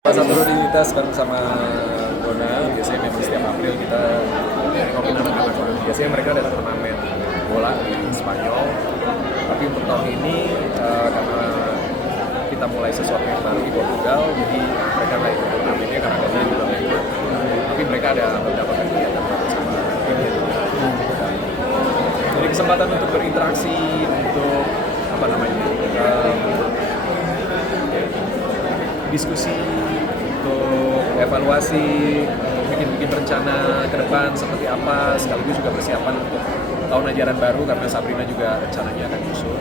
Salah satu rutinitas bareng sama Dona, biasanya memang setiap April kita nengokin anak-anak lah. Biasanya mereka datang turnamen bola di Spanyol, tapi untuk tahun ini karena kita mulai sesuatu yang baru di Portugal, jadi mereka nggak ikut turnamennya karena gajinya juga nggak ikut. Tapi mereka ada beberapa kegiatan sama timnya juga. Jadi kesempatan untuk berinteraksi, untuk apa namanya, diskusi, untuk evaluasi, bikin rencana ke depan seperti apa, sekaligus juga persiapan untuk tahun ajaran baru karena Sabrina juga rencananya akan nyusul.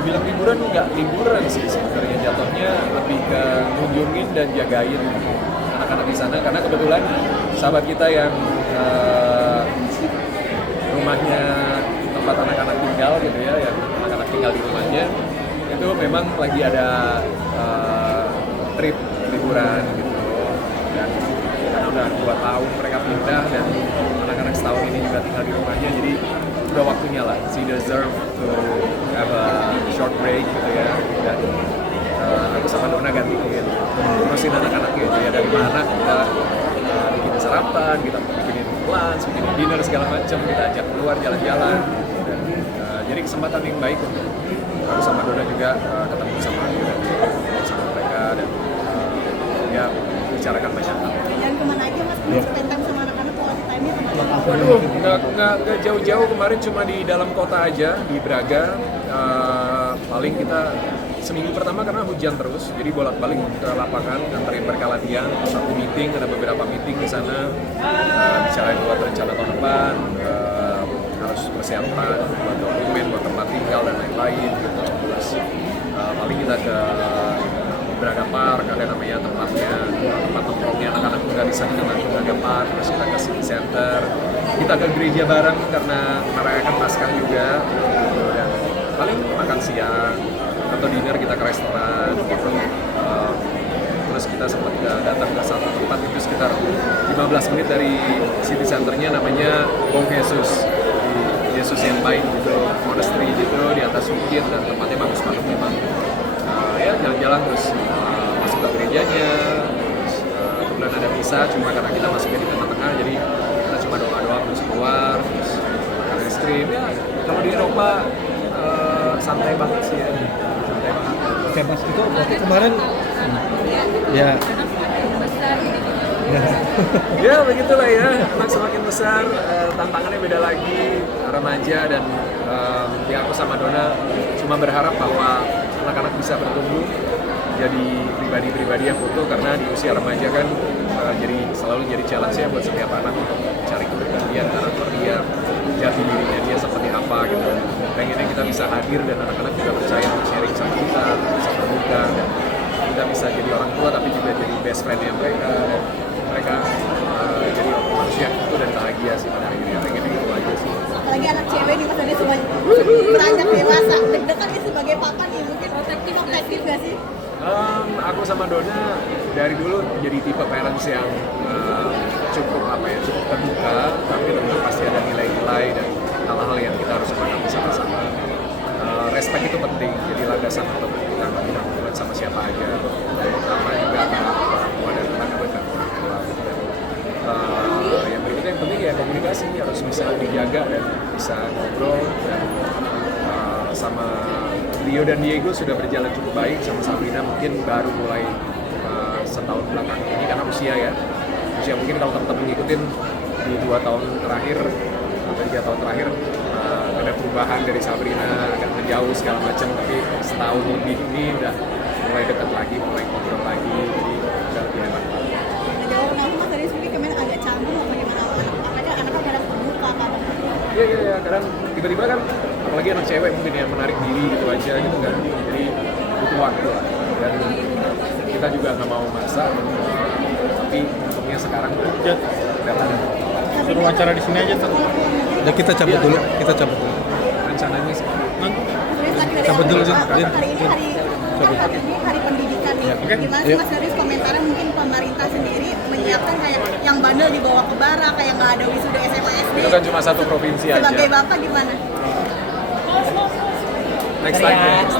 Dibilang liburan, nggak liburan sih sebenarnya, jatuhnya lebih ke ngunjungin dan jagain anak-anak di sana karena kebetulan sahabat kita yang rumahnya tempat anak-anak tinggal gitu ya, yang anak-anak tinggal di rumahnya itu memang lagi ada trip liburan gitu, dan karena udah 2 tahun mereka pindah dan anak-anak setahun ini juga tinggal di rumahnya, jadi udah waktunya lah, she deserve to have a short break gitu ya, dan aku sama Dona gantiin terusin anak-anaknya gitu ya, dari mana kita bikin sarapan, kita bikinin lunch, bikinin dinner segala macam, kita ajak keluar jalan-jalan, dan jadi kesempatan yang baik untuk aku sama Dona juga ketemu sama Ayu dan sama mereka dan ya bicarakan banyak hal. Jangan kemana aja mas, spend time sama anak-anak, quality time-nya kemana? Waduh, nggak jauh-jauh, kemarin cuma di dalam kota aja, di Braga. Paling kita seminggu pertama karena hujan terus, jadi bolak-balik ke lapangan, anterin mereka latihan, satu meeting, ada beberapa meeting di sana, bicarain buat rencana tahun depan, harus persiapan buat dokumen, buat tempat tinggal dan lain-lain gitu. Terus paling kita ke Braga Park, ada namanya tempatnya, tempat nongkrongnya anak-anak muda di sana, Braga Park. Terus kita ke City Center, kita ke gereja bareng karena merayakan Paskah juga gitu. Dan paling makan siang atau dinner kita ke restoran gitu. Terus kita sempat datang ke satu tempat itu sekitar 15 menit dari City Centernya, namanya Bom Jesus, di Yesus yang baik gitu, monastery gitu di atas bukit, dan tempatnya bagus banget memang. Ya jalan-jalan terus masuk ke gerejanya, terus kemudian ada misa, cuma karena kita masuknya di tengah-tengah jadi kita cuma doa-doa terus keluar, terus makan es krim. Ya kalau di Eropa santai banget sih ya, santai banget. Oke mas, itu berarti kemarin ya Ya begitulah ya, anak semakin besar, tantangannya beda lagi, remaja, dan ya aku sama Dona cuma berharap bahwa anak-anak bisa bertumbuh jadi pribadi-pribadi yang utuh, karena di usia remaja kan selalu jadi challenge-nya buat setiap anak untuk mencari kepribadian karakter dia, jati dirinya dia seperti apa gitu. Pengennya kita bisa hadir dan anak-anak juga percaya untuk sharing sama kita, bisa terbuka, dan kita bisa jadi orang tua tapi juga jadi best friend-nya mereka, dan mereka jadi manusia itu dan bahagia sih pada akhirnya. Pengennya itu aja sih. Apalagi anak cewek nih mas, tadi semua beranjak dewasa, deg-degan nih sebagai papa nih, mungkin protektif nggak sih? Aku sama Dona dari dulu jadi tipe parents yang cukup terbuka, tapi tentu pasti ada nilai-nilai dan hal-hal yang kita harus pahami sama-sama. Respect itu penting, jadi landasan untuk kita nggak punya hubungan sama siapa aja, sama juga mau ada teman bukan orang tua. Yang berikutnya yang penting ya komunikasi, harus bisa dijaga dan bisa ngobrol, dan sama Rio dan Diego sudah berjalan cukup baik, sama Sabrina mungkin baru mulai setahun belakangan ini karena usia mungkin kalau teman-teman ngikutin di 2 tahun terakhir atau 3 tahun terakhir ada perubahan dari Sabrina, agak menjauh segala macam, tapi setahun lebih ini udah mulai dekat lagi, mulai ngobrol lagi, jadi udah lebih hebat. Jauh nama mas tadi mungkin kemarin agak canggung apa gimana, anak-anak kadang terbuka apa? Iya, kadang tiba-tiba kan, apalagi anak cewek mungkin yang menarik diri gitu aja gitu kan, jadi butuh waktu lah, dan kita juga nggak mau maksa, tapi untungnya sekarang udah kelihatan. suruh wawancara di sini aja tuh. Ya kita cabut dulu, kita cabut dulu. Rencananya sih. Cabut dulu, Jun. Hari ini hari pendidikan nih. Oke. Gimana sih mas Darius komentarnya, mungkin pemerintah sendiri menyiapkan kayak yang bandel dibawa ke bara, kayak nggak ada wisuda SMA SD. Itu kan cuma satu provinsi aja. Sebagai bapak gimana? Next time.